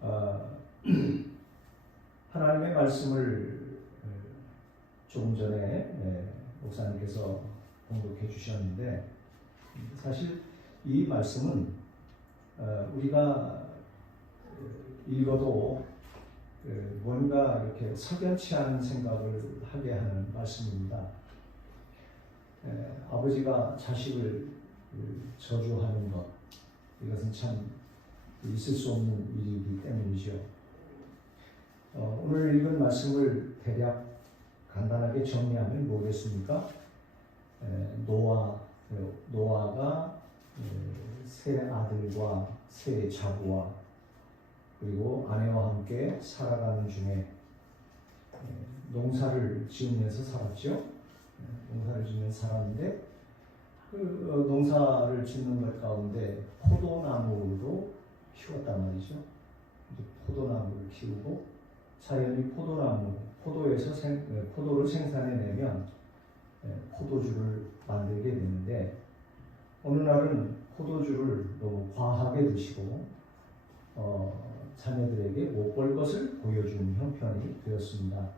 어, 하나님의 말씀을 조금 전에 목사님께서 공독해 주셨는데, 사실 이 말씀은 우리가 읽어도 뭔가 이렇게 석연치 않은 생각을 하게 하는 말씀입니다. 아버지가 자식을 저주하는 것, 이것은 참 있을 수 없는 일이기 때문이죠. 오늘 읽은 말씀을 대략 간단하게 정리하면 뭐겠습니까? 노아가 세 아들과 세 자부와 그리고 아내와 함께 살아가는 중에 농사를 지으면서 살았죠. 농사를 지으면서 살았는데 그 농사를 짓는 것 가운데 포도나무도 키웠단 말이죠. 포도나무를 키우고 자연히 포도에서 포도를 생산해내면 포도주를 만들게 되는데, 어느 날은 포도주를 너무 과하게 드시고 자녀들에게 못 볼 것을 보여주는 형편이 되었습니다.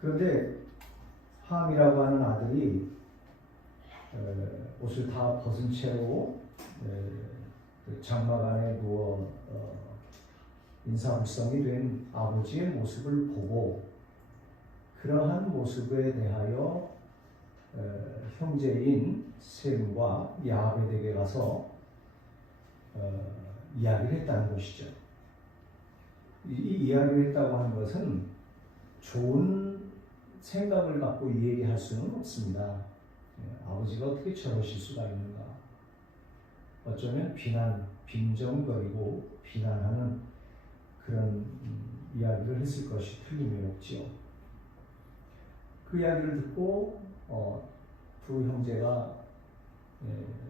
그런데 함이라고 하는 아들이 옷을 다 벗은 채로 장막 안에 누워 인사불성이 된 아버지의 모습을 보고, 그러한 모습에 대하여 형제인 셈과 야베덱에 가서 이야기를 했다는 것이죠. 이 이야기를 했다고 하는 것은 좋은 생각을 갖고 얘기할 수는 없습니다. 아버지가 어떻게 저러실 수가 있는가? 어쩌면 빈정거리고 비난하는 그런 이야기를 했을 것이 틀림이 없지요. 그 이야기를 듣고 두 형제가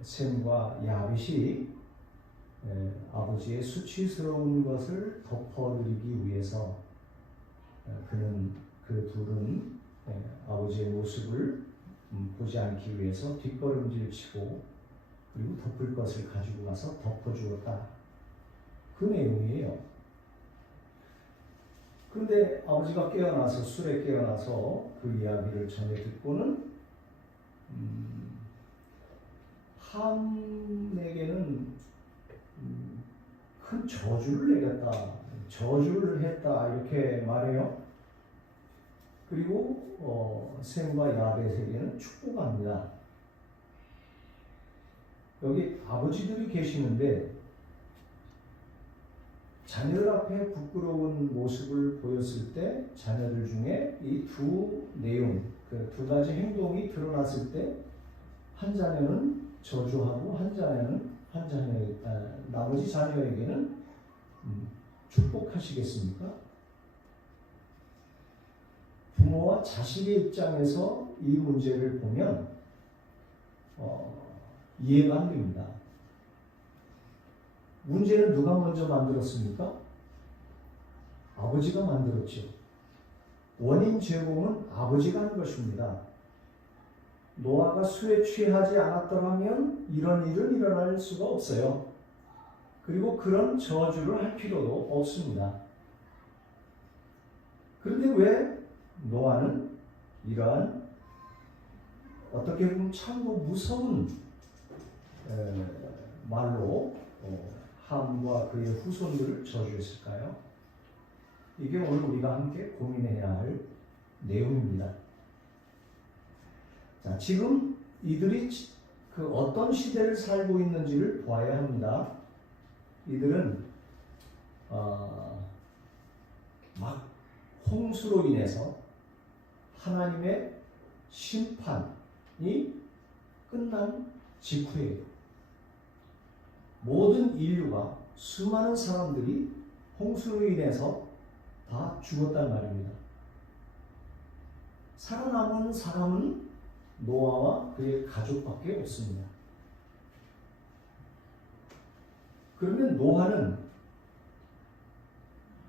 셈과 야벳이 아버지의 수치스러운 것을 덮어드리기 위해서 그 둘은 아버지의 모습을 보지 않기 위해서 뒷걸음질 치고 그리고 덮을 것을 가지고 가서 덮어주었다. 그 내용이에요. 그런데 아버지가 깨어나서 술에 깨어나서 그 이야기를 전해 듣고는 함에게는 큰 저주를 내렸다, 저주를 했다, 이렇게 말해요. 그리고 셈과 야벳에게는 축복합니다. 여기 아버지들이 계시는데 자녀들 앞에 부끄러운 모습을 보였을 때 자녀들 중에 이 두 내용, 그 두 가지 행동이 드러났을 때 한 자녀는 저주하고 나머지 자녀에게는 축복하시겠습니까? 부모와 자식의 입장에서 이 문제를 보면 이해가 안 됩니다. 문제는 누가 먼저 만들었습니까? 아버지가 만들었죠. 원인 제공은 아버지가 한 것입니다. 노아가 술에 취하지 않았더라면 이런 일은 일어날 수가 없어요. 그리고 그런 저주를 할 필요도 없습니다. 그런데 왜 노아는 이러한 어떻게 보면 참으로 무서운 말로 함과 그의 후손들을 저주했을까요? 이게 오늘 우리가 함께 고민해야 할 내용입니다. 자, 지금 이들이 그 어떤 시대를 살고 있는지를 보아야 합니다. 이들은 막 홍수로 인해서 하나님의 심판이 끝난 직후에요. 모든 인류가, 수많은 사람들이 홍수로 인해서 다 죽었단 말입니다. 살아남은 사람은 노아와 그의 가족밖에 없습니다. 그러면 노아는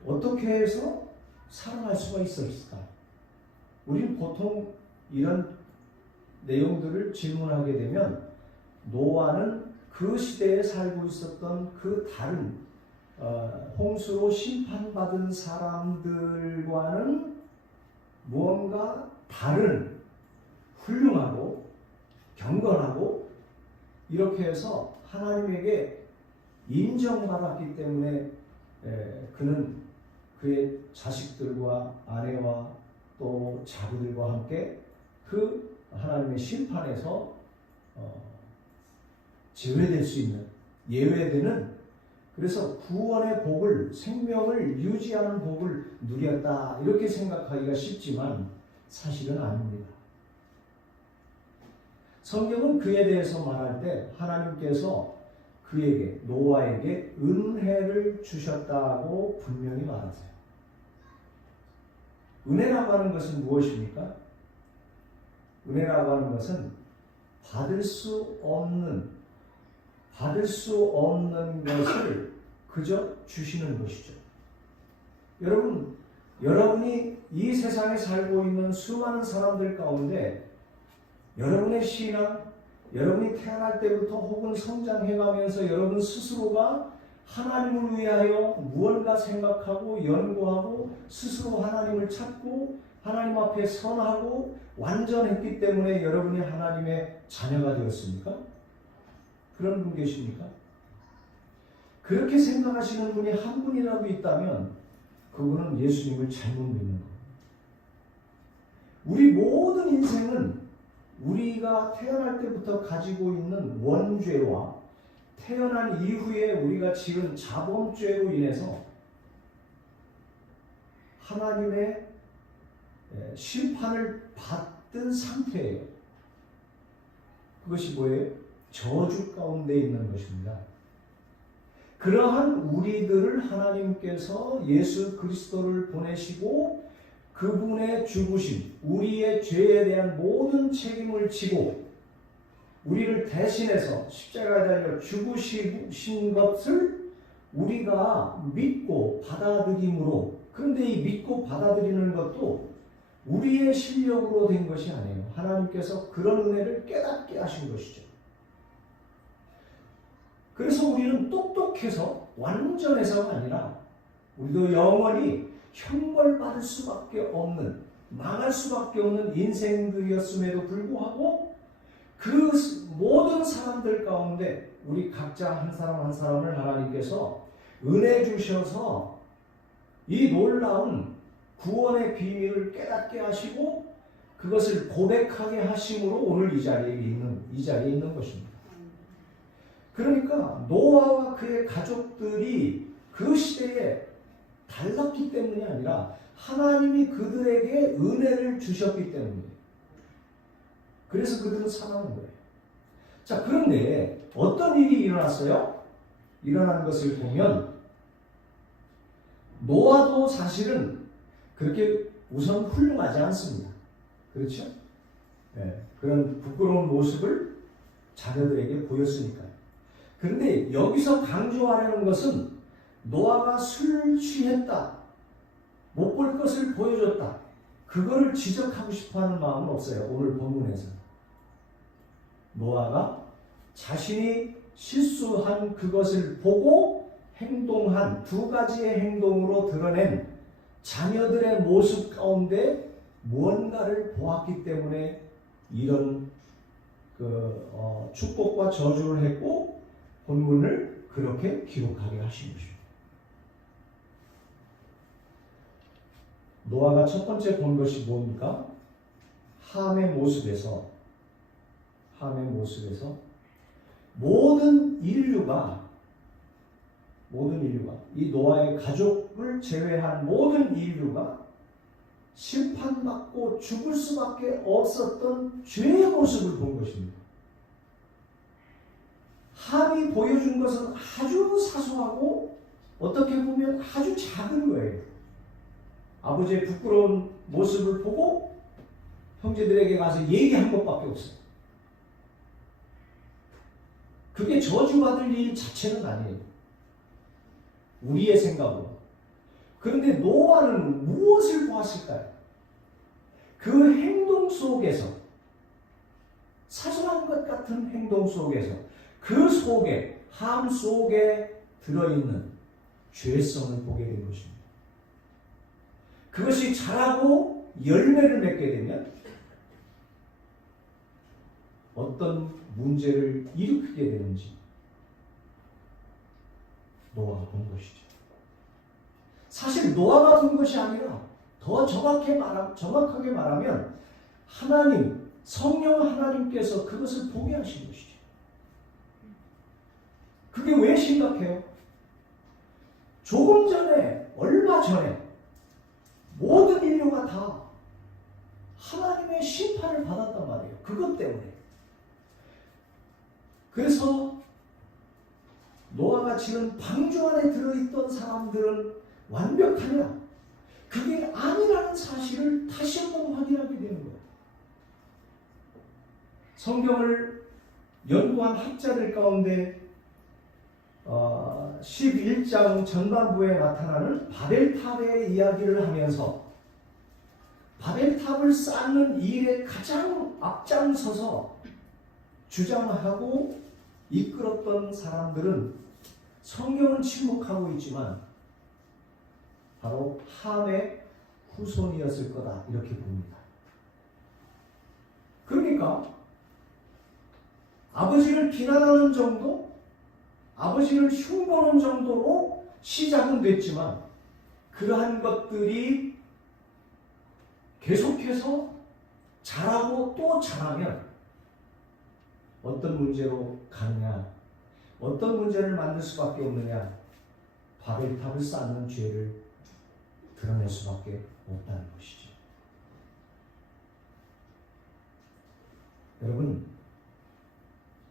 어떻게 해서 살아날 수가 있었을까? 우리는 보통 이런 내용들을 질문하게 되면 노아는 그 시대에 살고 있었던 그 다른 홍수로 심판받은 사람들과는 무언가 다른 훌륭하고 경건하고 이렇게 해서 하나님에게 인정받았기 때문에 그는 그의 자식들과 아내와 또 자부들과 함께 그 하나님의 심판에서 제외될 수 있는, 예외되는, 그래서 구원의 복을, 생명을 유지하는 복을 누렸다 이렇게 생각하기가 쉽지만 사실은 아닙니다. 성경은 그에 대해서 말할 때 하나님께서 그에게, 노아에게 은혜를 주셨다고 분명히 말하세요. 은혜라고 하는 것은 무엇입니까? 은혜라고 하는 것은 받을 수 없는 것을 그저 주시는 것이죠. 여러분이 이 세상에 살고 있는 수많은 사람들 가운데 여러분의 신앙, 여러분이 태어날 때부터 혹은 성장해가면서 여러분 스스로가 하나님을 위하여 무언가 생각하고 연구하고 스스로 하나님을 찾고 하나님 앞에 선하고 완전했기 때문에 여러분이 하나님의 자녀가 되었습니까? 그런 분 계십니까? 그렇게 생각하시는 분이 한 분이라도 있다면 그분은 예수님을 잘못 믿는 겁니다. 우리 모든 인생은 우리가 태어날 때부터 가지고 있는 원죄와 태어난 이후에 우리가 지은 자범죄로 인해서 하나님의 심판을 받은 상태예요. 그것이 뭐예요? 저주 가운데 있는 것입니다. 그러한 우리들을 하나님께서 예수 그리스도를 보내시고 그분의 죽으심, 우리의 죄에 대한 모든 책임을 지고 우리를 대신해서 십자가에 달려 죽으신 것을 우리가 믿고 받아들임으로, 그런데 이 믿고 받아들이는 것도 우리의 실력으로 된 것이 아니에요. 하나님께서 그런 은혜를 깨닫게 하신 것이죠. 그래서 우리는 똑똑해서 완전해서가 아니라 우리도 영원히 형벌받을 수밖에 없는, 망할 수밖에 없는 인생들이었음에도 불구하고 그 모든 사람들 가운데 우리 각자 한 사람 한 사람을 하나님께서 은혜 주셔서 이 놀라운 구원의 비밀을 깨닫게 하시고 그것을 고백하게 하심으로 오늘 이 자리에 있는 것입니다. 그러니까 노아와 그의 가족들이 그 시대에 달랐기 때문이 아니라 하나님이 그들에게 은혜를 주셨기 때문이에요. 그래서 그들은 살아난 거예요. 자, 그런데 어떤 일이 일어났어요? 일어난 것을 보면 노아도 사실은 그렇게 우선 훌륭하지 않습니다. 그렇죠? 네, 그런 부끄러운 모습을 자녀들에게 보였으니까요. 그런데 여기서 강조하려는 것은 노아가 술 취했다, 못 볼 것을 보여줬다, 그거를 지적하고 싶어하는 마음은 없어요. 오늘 본문에서 노아가 자신이 실수한 그것을 보고 행동한 두 가지의 행동으로 드러낸 자녀들의 모습 가운데 무언가를 보았기 때문에 이런 축복과 저주를 했고 본문을 그렇게 기록하게 하신 것입니다. 노아가 첫 번째 본 것이 뭡니까? 함의 모습에서 모든 인류가 이 노아의 가족을 제외한 모든 인류가 심판받고 죽을 수밖에 없었던 죄의 모습을 본 것입니다. 함이 보여준 것은 아주 사소하고 어떻게 보면 아주 작은 거예요. 아버지의 부끄러운 모습을 보고 형제들에게 가서 얘기한 것밖에 없어요. 그게 저주받을 일 자체는 아니에요. 우리의 생각으로. 그런데 노아는 무엇을 보았을까요? 그 행동 속에서, 사소한 것 같은 행동 속에서 그 속에, 함 속에 들어있는 죄성을 보게 된 것입니다. 그것이 자라고 열매를 맺게 되면 어떤 문제를 일으키게 되는지 노아가 본 것이죠. 사실 노아가 본 것이 아니라 더 정확하게 말하면 하나님, 성령 하나님께서 그것을 보게 하신 것이죠. 그게 왜 심각해요? 조금 전에, 얼마 전에 모든 인류가 다 하나님의 심판을 받았단 말이에요. 그것 때문에. 그래서 노아가 지은 방주 안에 들어있던 사람들은 완벽하냐? 그게 아니라는 사실을 다시 한번 확인하게 되는 거예요. 성경을 연구한 학자들 가운데 11장 전반부에 나타나는 바벨탑의 이야기를 하면서 바벨탑을 쌓는 일에 가장 앞장서서 주장하고 이끌었던 사람들은 성경은 침묵하고 있지만 바로 함의 후손이었을 거다 이렇게 봅니다. 그러니까 아버지를 비난하는 정도, 아버지를 흉보는 정도로 시작은 됐지만 그러한 것들이 계속해서 자라고 또 자라면 어떤 문제로 가느냐, 어떤 문제를 만들 수밖에 없느냐, 바벨탑을 쌓는 죄를 드러낼 수밖에 없다는 것이죠. 여러분,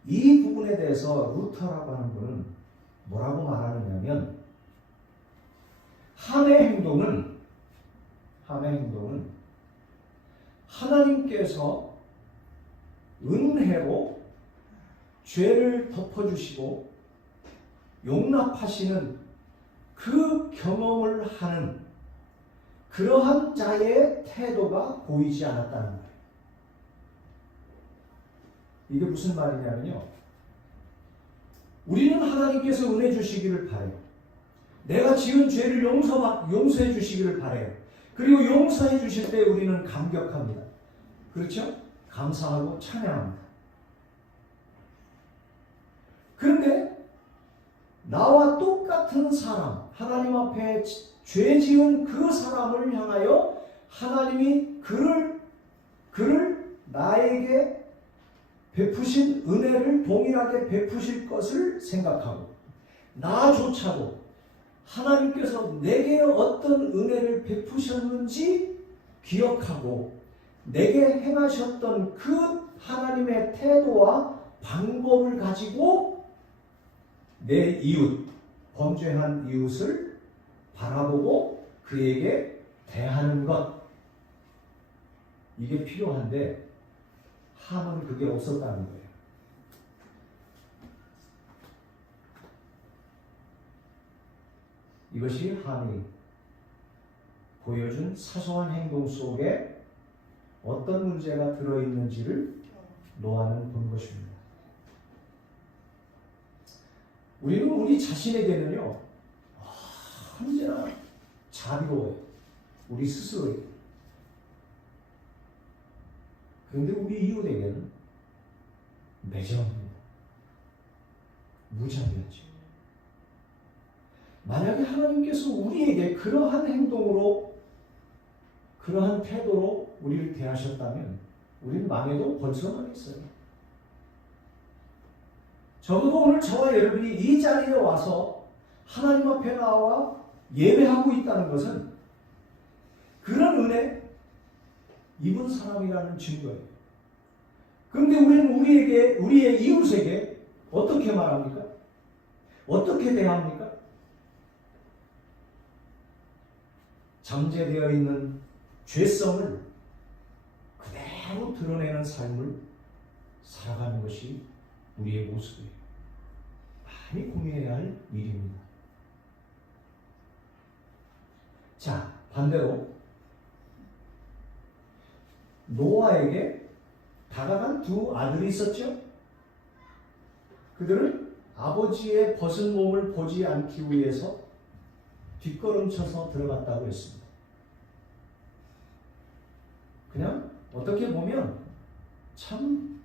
이 부분에 대해서 루터라고 하는 분은 뭐라고 말하느냐면 함의 행동은 하나님께서 은혜로 죄를 덮어주시고 용납하시는 그 경험을 하는 그러한 자의 태도가 보이지 않았다는 거예요. 이게 무슨 말이냐면요, 우리는 하나님께서 은혜 주시기를 바라요. 내가 지은 죄를 용서해 주시기를 바라요. 그리고 용서해 주실 때 우리는 감격합니다. 그렇죠? 감사하고 찬양합니다. 그런데 나와 똑같은 사람, 하나님 앞에 죄 지은 그 사람을 향하여 하나님이 그를 나에게 베푸신 은혜를 동일하게 베푸실 것을 생각하고 나조차도 하나님께서 내게 어떤 은혜를 베푸셨는지 기억하고 내게 행하셨던 그 하나님의 태도와 방법을 가지고 내 이웃, 범죄한 이웃을 바라보고 그에게 대하는 것, 이게 필요한데 함은 그게 없었다는 거예요. 이것이 함이 보여준 사소한 행동 속에 어떤 문제가 들어있는지를 노아는 본 것입니다. 우리는 우리 자신에게는요, 언제나 자비로워요. 우리 스스로에게. 그런데 우리 이웃에게는 매정합니다. 무자비하죠. 만약에 하나님께서 우리에게 그러한 행동으로, 그러한 태도로 우리를 대하셨다면 우리는 망해도 벌써망했어요. 적어도 오늘 저와 여러분이 이 자리에 와서 하나님 앞에 나와 예배하고 있다는 것은 그런 은혜 입은 사람이라는 증거예요. 그런데 우리는 우리의 이웃에게 어떻게 말합니까? 어떻게 대합니까? 잠재되어 있는 죄성을 그대로 드러내는 삶을 살아가는 것이 우리의 모습이에요. 많이 고민해야 할 일입니다. 자, 반대로 노아에게 다가간 두 아들이 있었죠? 그들은 아버지의 벗은 몸을 보지 않기 위해서 뒷걸음쳐서 들어갔다고 했습니다. 그냥 어떻게 보면 참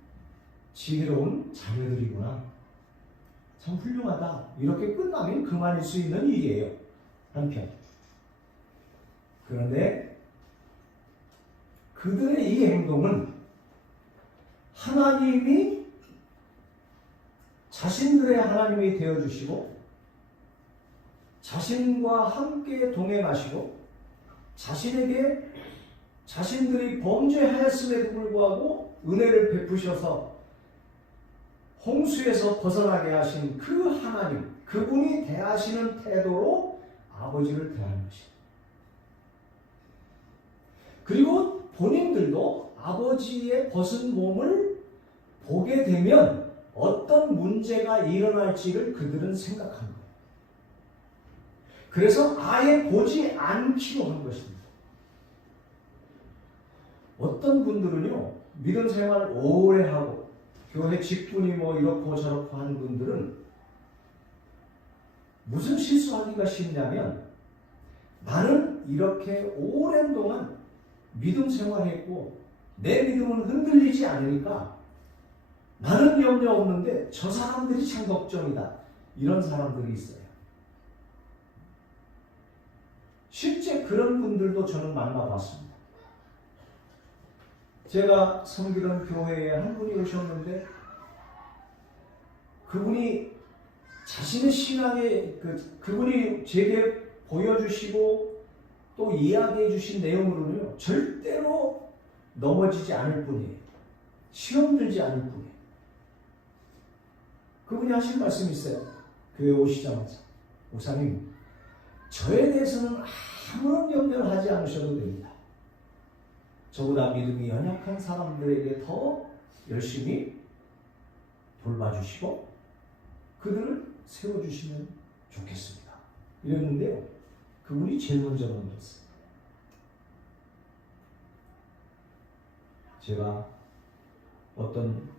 지혜로운 자녀들이구나, 참 훌륭하다, 이렇게 끝나면 그만일 수 있는 일이에요, 한편. 그런데 그들의 이 행동은 하나님이 자신들의 하나님이 되어주시고 자신과 함께 동행하시고 자신에게 자신들이 범죄하였음에도 불구하고 은혜를 베푸셔서 홍수에서 벗어나게 하신 그 하나님, 그분이 대하시는 태도로 아버지를 대하는 것입니다. 그리고 본인들도 아버지의 벗은 몸을 보게 되면 어떤 문제가 일어날지를 그들은 생각한 거예요. 그래서 아예 보지 않기로 한 것입니다. 어떤 분들은요, 믿음 생활 오래 하고 교회 직분이 뭐 이렇고 저렇고 하는 분들은 무슨 실수하기가 쉽냐면, 나는 이렇게 오랜 동안 믿음 생활했고 내 믿음은 흔들리지 않으니까 나는 염려 없는데 저 사람들이 참 걱정이다, 이런 사람들이 있어요. 실제 그런 분들도 저는 만나봤습니다. 제가 섬기던 교회에 한 분이 오셨는데 그분이 자신의 신앙의 그분이 제게 보여주시고 또 이야기해 주신 내용으로는요, 절대로 넘어지지 않을 뿐이에요. 시험 들지 않을 뿐이에요. 그분이 하신 말씀이 있어요. 교회 오시자마자, 목사님, 저에 대해서는 아무런 염려를 하지 않으셔도 됩니다. 저보다 믿음이 연약한 사람들에게 더 열심히 돌봐주시고 그들을 세워주시면 좋겠습니다, 이랬는데요, 그분이 제일 먼저 넘겼어요. 제가 어떤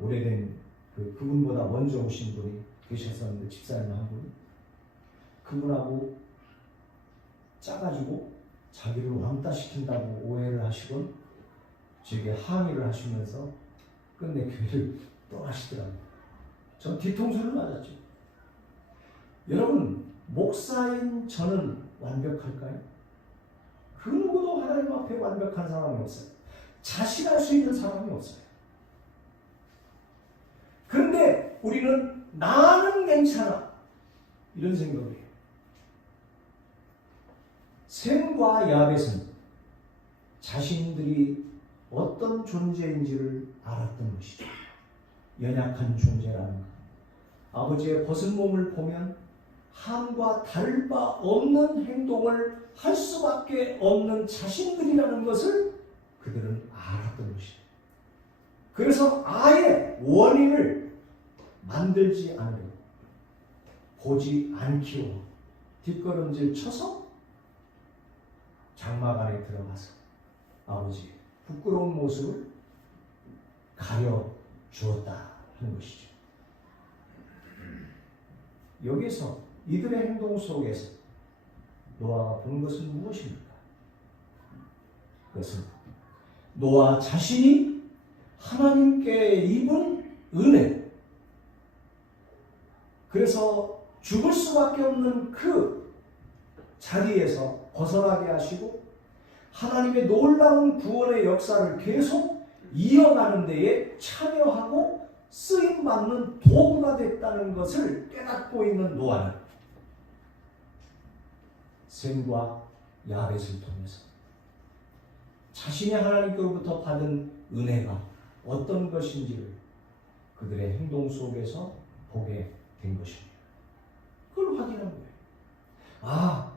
오래된 그분보다 먼저 오신 분이 계셨었는데, 집사님 한 분이 그분하고 짜가지고 자기를 왕따시킨다고 오해를 하시곤 제게 항의를 하시면서 끝내 교회를 떠나시더라고요. 전 뒤통수를 맞았죠. 여러분, 목사인 저는 완벽할까요? 그 누구도 하나님 앞에 완벽한 사람이 없어요. 자신할 수 있는 사람이 없어요. 그런데 우리는 나는 괜찮아, 이런 생각을 해요. 셈과 야벳은 자신들이 어떤 존재인지를 알았던 것이죠. 연약한 존재라는 것. 아버지의 벗은 몸을 보면 함과 다를 바 없는 행동을 할 수밖에 없는 자신들이라는 것을 그들은 알았던 것이죠. 그래서 아예 원인을 만들지 않으려고, 보지 않기로 뒷걸음질 쳐서 장막 안에 들어가서 아버지의 부끄러운 모습을 가려 주었다 하는 것이죠. 여기서 이들의 행동 속에서 노아가 본 것은 무엇입니까? 그것은 노아 자신이 하나님께 입은 은혜, 그래서 죽을 수밖에 없는 그 자리에서 벗어나게 하시고 하나님의 놀라운 구원의 역사를 계속 이어가는 데에 참여하고 쓰임받는 도구가 됐다는 것을 깨닫고 있는 노아는 셈과 야벳을 통해서 자신이 하나님께로부터 받은 은혜가 어떤 것인지를 그들의 행동 속에서 보게 된 것입니다. 그걸 확인한 거예요. 아,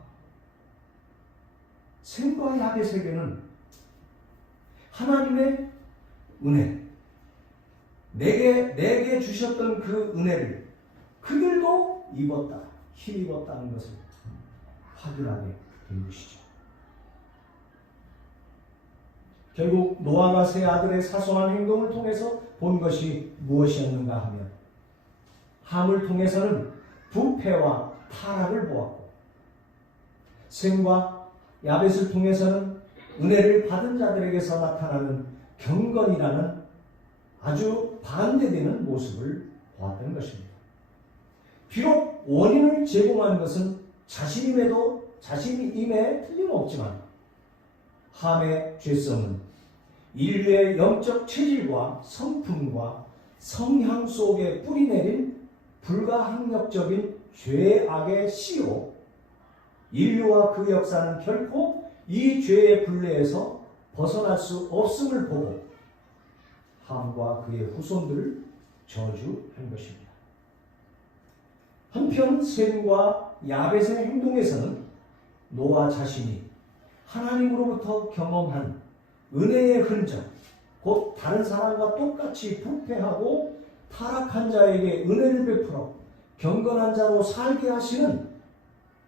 셈과 야벳에게는 하나님의 은혜, 내게 주셨던 그 은혜를 그들도 입었다, 힘입었다는 것을 확인하게 된 것이죠. 결국 노아가 세 아들의 사소한 행동을 통해서 본 것이 무엇이었는가 하면 함을 통해서는 부패와 타락을 보았고, 셈과 야벳을 통해서는 은혜를 받은 자들에게서 나타나는 경건이라는 아주 반대되는 모습을 보았던 것입니다. 비록 원인을 제공한 것은 자신임에 틀림없지만 함의 죄성은 인류의 영적 체질과 성품과 성향 속에 뿌리내린 불가항력적인 죄악의 씨로 인류와 그 역사는 결코 이 죄의 굴레에서 벗어날 수 없음을 보고 함과 그의 후손들을 저주한 것입니다. 한편 셈과 야벳의 행동에서는 노아 자신이 하나님으로부터 경험한 은혜의 흔적, 곧 다른 사람과 똑같이 부패하고 타락한 자에게 은혜를 베풀어 경건한 자로 살게 하시는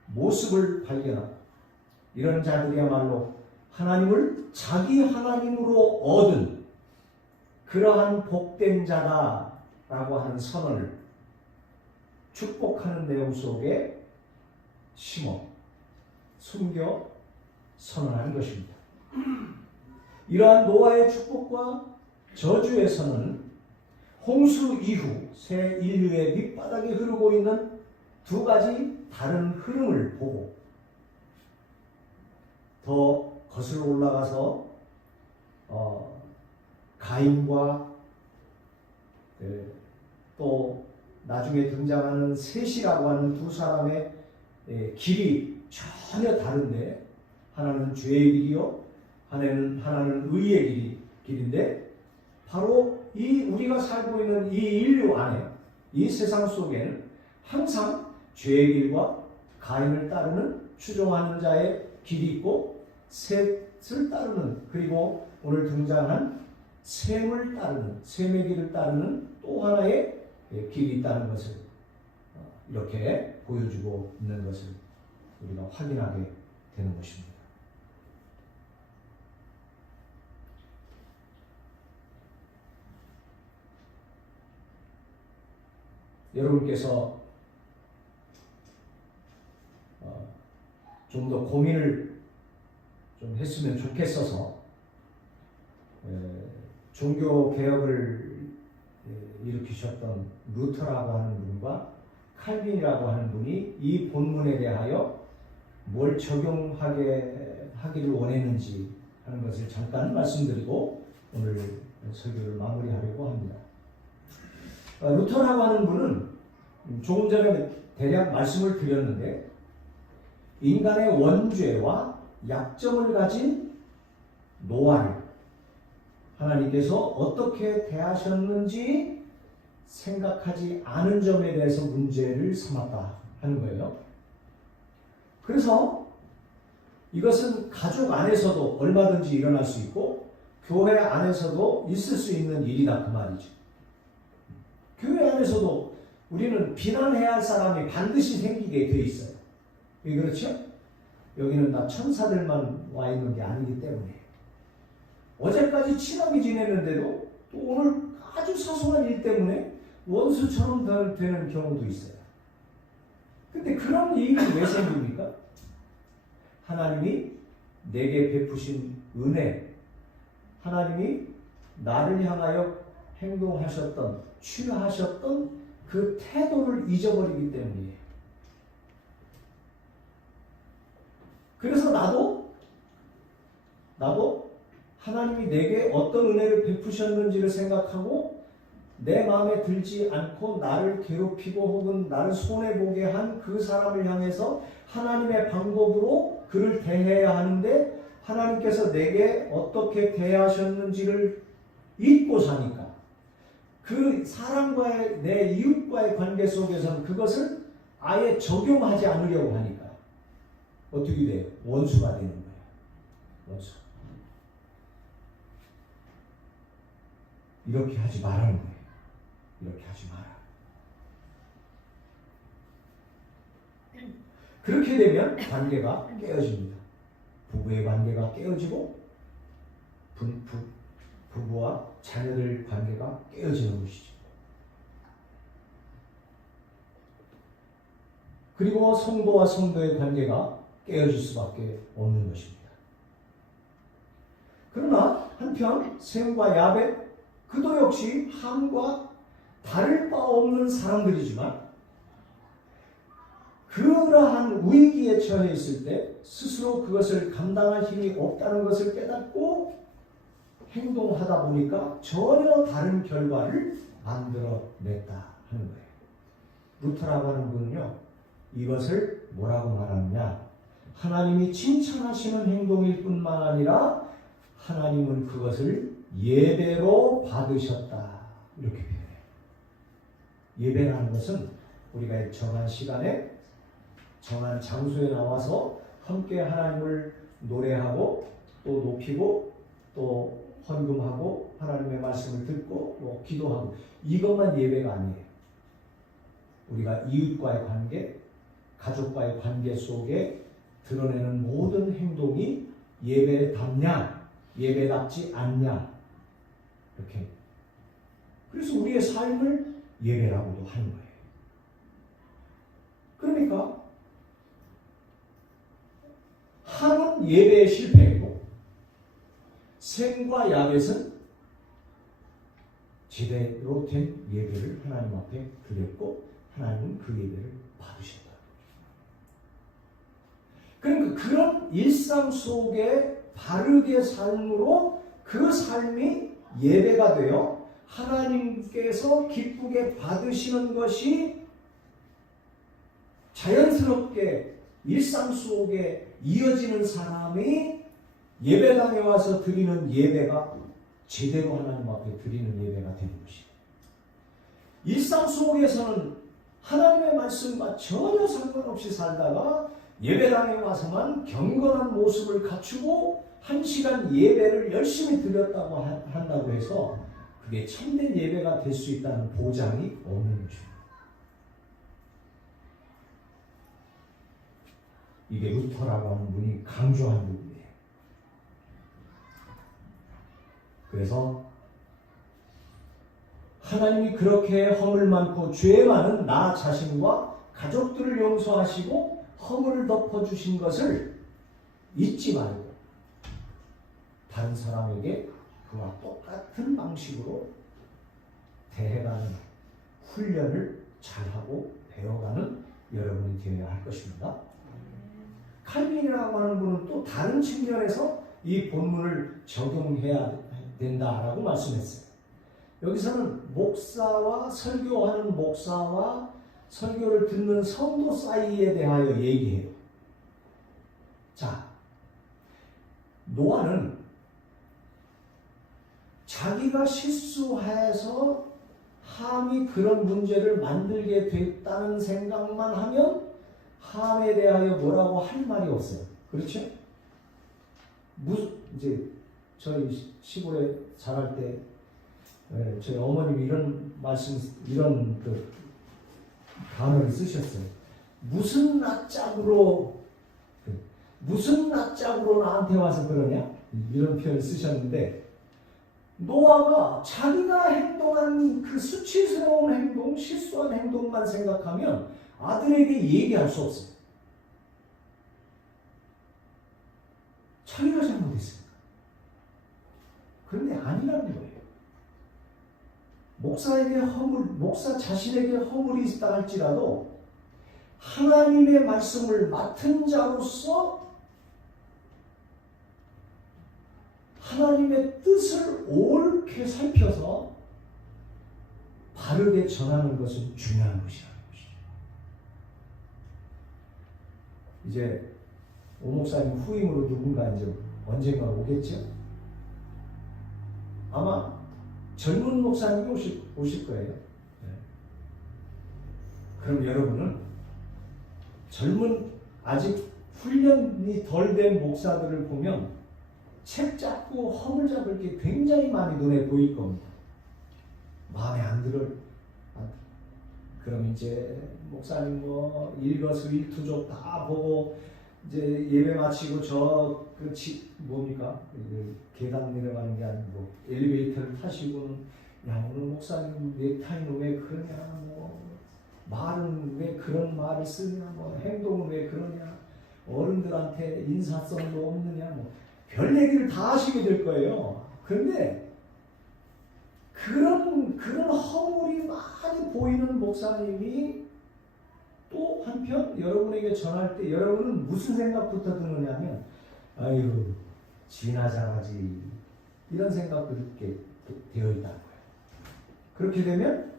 모습을 발견하고, 이런 자들이야말로 하나님을 자기 하나님으로 얻은 그러한 복된 자다라고 하는 선언을 축복하는 내용 속에 심어 숨겨 선언하는 것입니다. 이러한 노아의 축복과 저주의 선언은 홍수 이후 새 인류의 밑바닥에 흐르고 있는 두 가지 다른 흐름을 보고 더 거슬러 올라가서 가인과 또 나중에 등장하는 셋이라고 하는 두 사람의 길이 전혀 다른데, 하나는 죄의 길이요, 하나는 의의 길인데, 바로 이 우리가 살고 있는 이 인류 안에, 이 세상 속에는 항상 죄의 길과 가인을 따르는 추종하는 자의 길이 있고, 셋을 따르는, 그리고 오늘 등장한 셈을 따르는, 셈의 길을 따르는 또 하나의 길이 있다는 것을 이렇게 보여주고 있는 것을 우리가 확인하게 되는 것입니다. 여러분께서 좀 더 고민을 좀 했으면 좋겠어서 종교 개혁을 일으키셨던 루터라고 하는 분과 칼빈이라고 하는 분이 이 본문에 대하여 뭘 적용하기를 원했는지 하는 것을 잠깐 말씀드리고 오늘 설교를 마무리하려고 합니다. 루터라고 하는 분은 조금 전에 대략 말씀을 드렸는데, 인간의 원죄와 약점을 가진 노아를 하나님께서 어떻게 대하셨는지 생각하지 않은 점에 대해서 문제를 삼았다 하는 거예요. 그래서 이것은 가족 안에서도 얼마든지 일어날 수 있고 교회 안에서도 있을 수 있는 일이다 그 말이죠. 교회 안에서도 우리는 비난해야 할 사람이 반드시 생기게 돼 있어요. 왜 그렇죠? 여기는 다 천사들만 와 있는 게 아니기 때문에. 어제까지 친하게 지냈는데도 또 오늘 아주 사소한 일 때문에 원수처럼 되는 경우도 있어요. 근데 그런 일이 왜 생깁니까? 하나님이 내게 베푸신 은혜, 하나님이 나를 향하여 행동하셨던, 취하셨던 그 태도를 잊어버리기 때문이에요. 그래서 나도 하나님이 내게 어떤 은혜를 베푸셨는지를 생각하고 내 마음에 들지 않고 나를 괴롭히고 혹은 나를 손해보게 한 그 사람을 향해서 하나님의 방법으로 그를 대해야 하는데, 하나님께서 내게 어떻게 대하셨는지를 잊고 사니까 그 사람과의, 내 이웃과의 관계 속에서는 그것을 아예 적용하지 않으려고 하니까 어떻게 돼요? 원수가 되는 거예요. 원수. 이렇게 하지 말라는 거예요. 이렇게 하지 마라. 그렇게 되면 관계가 깨어집니다. 부부의 관계가 깨어지고 부부와 자녀들 관계가 깨어지는 것이죠. 그리고 성도와 성도의 관계가 깨어질 수밖에 없는 것입니다. 그러나 한편 셈과 야벳 그도 역시 함과 다를 바 없는 사람들이지만 그러한 위기에 처해 있을 때 스스로 그것을 감당할 힘이 없다는 것을 깨닫고 행동하다 보니까 전혀 다른 결과를 만들어냈다 하는 거예요. 루터라고 하는 분은요, 이것을 뭐라고 말하느냐, 하나님이 칭찬하시는 행동일 뿐만 아니라 하나님은 그것을 예배로 받으셨다, 이렇게 표현해요. 예배라는 것은 우리가 정한 시간에 정한 장소에 나와서 함께 하나님을 노래하고 또 높이고 또 헌금하고 하나님의 말씀을 듣고 뭐 기도하고, 이것만 예배가 아니에요. 우리가 이웃과의 관계, 가족과의 관계 속에 드러내는 모든 행동이 예배답냐 예배답지 않냐, 이렇게. 그래서 우리의 삶을 예배라고도 하는 거예요. 그러니까 함은 예배의 실패이고 셈과 야벳은 제대로 된 예배를 하나님 앞에 드렸고 하나님은 그 예배를 받으신다. 그러니까 그런 일상 속에 바르게 삶으로 그 삶이 예배가 되어 하나님께서 기쁘게 받으시는 것이 자연스럽게 일상 속에 이어지는 사람이 예배당에 와서 드리는 예배가 제대로 하나님 앞에 드리는 예배가 되는 것이에요. 일상 속에서는 하나님의 말씀과 전혀 상관없이 살다가 예배당에 와서만 경건한 모습을 갖추고 1시간 예배를 열심히 드렸다고 한다고 해서 그게 참된 예배가 될 수 있다는 보장이 없는 것입니다. 이게 루터라고 하는 분이 강조한 부분이에요. 그래서 하나님이 그렇게 허물 많고 죄 많은 나 자신과 가족들을 용서하시고 허물을 덮어주신 것을 잊지 말고 다른 사람에게 그와 똑같은 방식으로 대해가는 훈련을 잘하고 배워가는 여러분이 되어야 할 것입니다. 칼빈이라고 하는 분은 또 다른 측면에서 이 본문을 적용해야 된다라고 말씀했어요. 여기서는 목사와 설교하는 목사와 설교를 듣는 성도 사이에 대하여 얘기해요. 자, 노아는 자기가 실수해서 함이 그런 문제를 만들게 됐다는 생각만 하면 함에 대하여 뭐라고 할 말이 없어요. 그렇죠? 이제 저희 시골에 자랄 때 저희 어머님이 이런 말씀, 이런 그 단어를 쓰셨어요. 무슨 낯짝으로 나한테 와서 그러냐? 이런 표현을 쓰셨는데, 노아가 자기가 행동한 그 수치스러운 행동, 실수한 행동만 생각하면 아들에게 얘기할 수 없어요. 자기가 잘못했으니까. 그런데 아니라는 거예요. 목사 자신에게 허물이 있다 할지라도 하나님의 말씀을 맡은 자로서 하나님의 뜻을 옳게 살펴서 바르게 전하는 것은 중요한 것이라는 것이죠. 이제 오 목사님 후임으로 누군가 이제 언젠가 오겠죠? 아마 젊은 목사님이 오실 거예요. 네. 그럼 여러분은 젊은 아직 훈련이 덜 된 목사들을 보면 책 잡고 허물 잡을 게 굉장히 많이 눈에 보일 겁니다. 마음에 안 들을. 그럼 이제 목사님 뭐 일거수일투족 다 보고 이제 예배 마치고 뭡니까? 계단 내려가는 게 아니고 엘리베이터를 타시고는 야 오늘 목사님 넥타이는 왜 그러냐 말은 왜 그런 말을 쓰느냐, 뭐 행동은 왜 그러냐, 어른들한테 인사성도 없느냐, 뭐 별 얘기를 다 하시게 될 거예요. 그런데 그런 허물이 많이 보이는 목사님이 또 한편 여러분에게 전할 때 여러분은 무슨 생각부터 드느냐면, 아유 지나자마지, 이런 생각도 듣게 되어 있다는 거예요. 그렇게 되면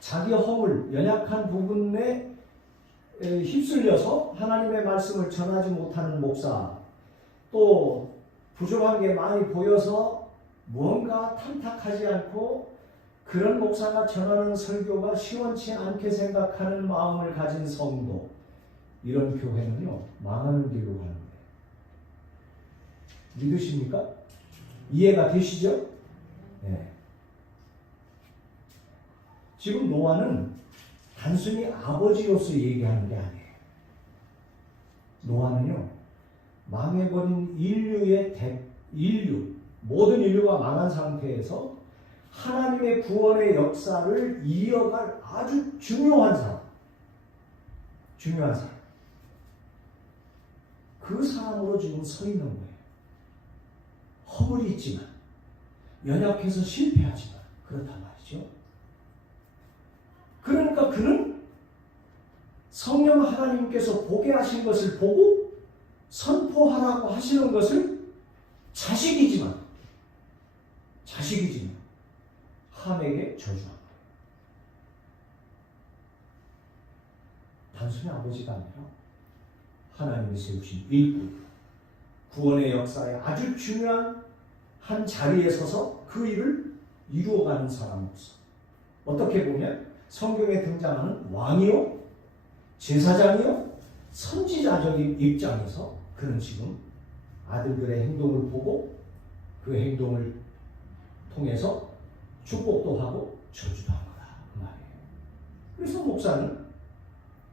자기 허물, 연약한 부분에 휩쓸려서 하나님의 말씀을 전하지 못하는 목사, 또 부족한 게 많이 보여서 무언가 탐탁하지 않고 그런 목사가 전하는 설교가 시원치 않게 생각하는 마음을 가진 성도, 이런 교회는요 망하는 길로 가는 거예요. 믿으십니까? 이해가 되시죠? 네. 지금 노아는 단순히 아버지로서 얘기하는 게 아니에요. 노아는요 망해버린 모든 인류가 망한 상태에서 하나님의 구원의 역사를 이어갈 아주 중요한 사람. 그 사람으로 지금 서 있는 거예요. 허물이 있지만, 연약해서 실패하지만, 그렇단 말이죠. 그러니까 그는 성령 하나님께서 보게 하신 것을 보고 선포하라고 하시는 것을 자식이지만 함에게 저주한 거예요. 단순히 아버지가 아니라 하나님이 세우신 일꾼, 구원의 역사에 아주 중요한 한 자리에 서서 그 일을 이루어가는 사람으로서, 어떻게 보면 성경에 등장하는 왕이요, 제사장이요, 선지자적인 입장에서 그는 지금 아들들의 행동을 보고 그 행동을 통해서 축복도 하고 저주도 한 거다, 그 말이에요. 그래서 목사는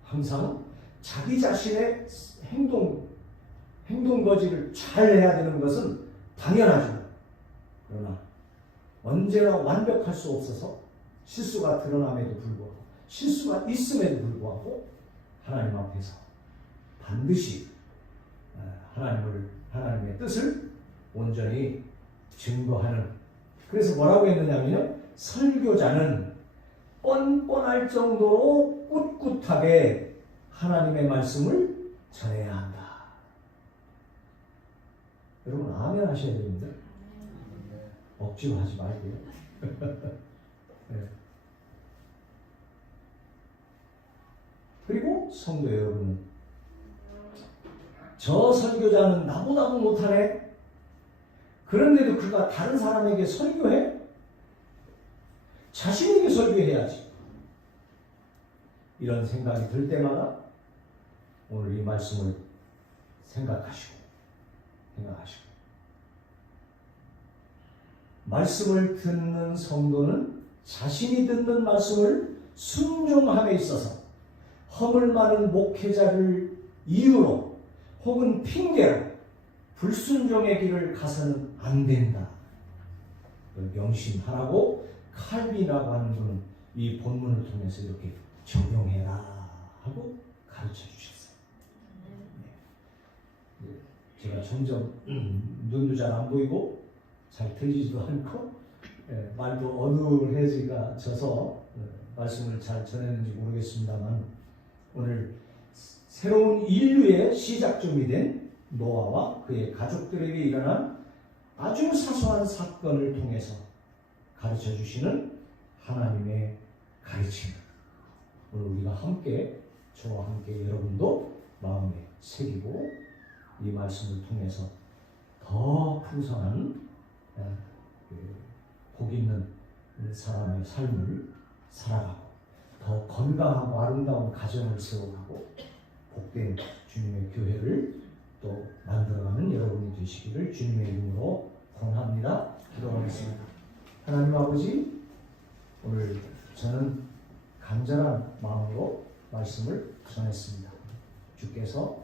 항상 자기 자신의 행동 거지를 잘 해야 되는 것은 당연하지만, 그러나 언제나 완벽할 수 없어서 실수가 드러남에도 불구하고, 실수가 있음에도 불구하고 하나님 앞에서 반드시 하나님의 뜻을 온전히 증거하는, 그래서 뭐라고 했느냐면요, 설교자는 뻔뻔할 정도로 꿋꿋하게 하나님의 말씀을 전해야 한다. 여러분 아멘 하셔야 됩니다. 억지로 하지 말고요. 네. 그리고 성도 여러분, 저 설교자는 나보다도 못하네, 그런데도 그가 다른 사람에게 설교해? 자신에게 설교해야지. 이런 생각이 들 때마다 오늘 이 말씀을 생각하시고 말씀을 듣는 성도는 자신이 듣는 말씀을 순종함에 있어서 허물 많은 목회자를 이유로 혹은 핑계로 불순종의 길을 가서는 안 된다. 명심하라고 칼빈이라고 하는 분은 이 본문을 통해서 이렇게 적용해라 하고 가르쳐 주셨어요. 네. 제가 점점 눈도 잘 안 보이고 잘 들리지도 않고 말도 어눌해지가 져서 말씀을 잘 전했는지 모르겠습니다만, 오늘 새로운 인류의 시작점이 된 노아와 그의 가족들에게 일어난 아주 사소한 사건을 통해서 가르쳐 주시는 하나님의 가르침, 오늘 우리가 함께, 저와 함께 여러분도 마음에 새기고 이 말씀을 통해서 더 풍성한 복 있는 사람의 삶을 살아가고 더 건강하고 아름다운 가정을 세워가고 복된 주님의 교회를 또 만들어가는 여러분이 되시기를 주님의 이름으로 권합니다. 기도하겠습니다. 하나님 아버지, 오늘 저는 간절한 마음으로 말씀을 전했습니다. 주께서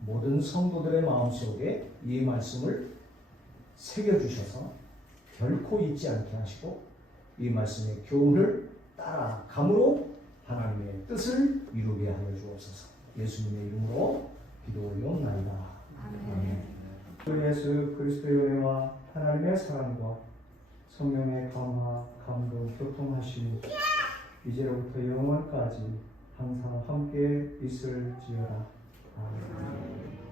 모든 성도들의 마음속에 이 말씀을 새겨주셔서 결코 잊지 않게 하시고 이 말씀의 교훈을 따라감으로 하나님의 뜻을 이루게 하여 주옵소서. 예수님의 이름으로 기도 올려옵나이다. 아멘. 주 예수 그리스도의 은혜와 하나님의 사랑과 성령의 감화, 감동, 교통하심이 이제로부터 영원까지 항상 함께 있을지어다. 아멘.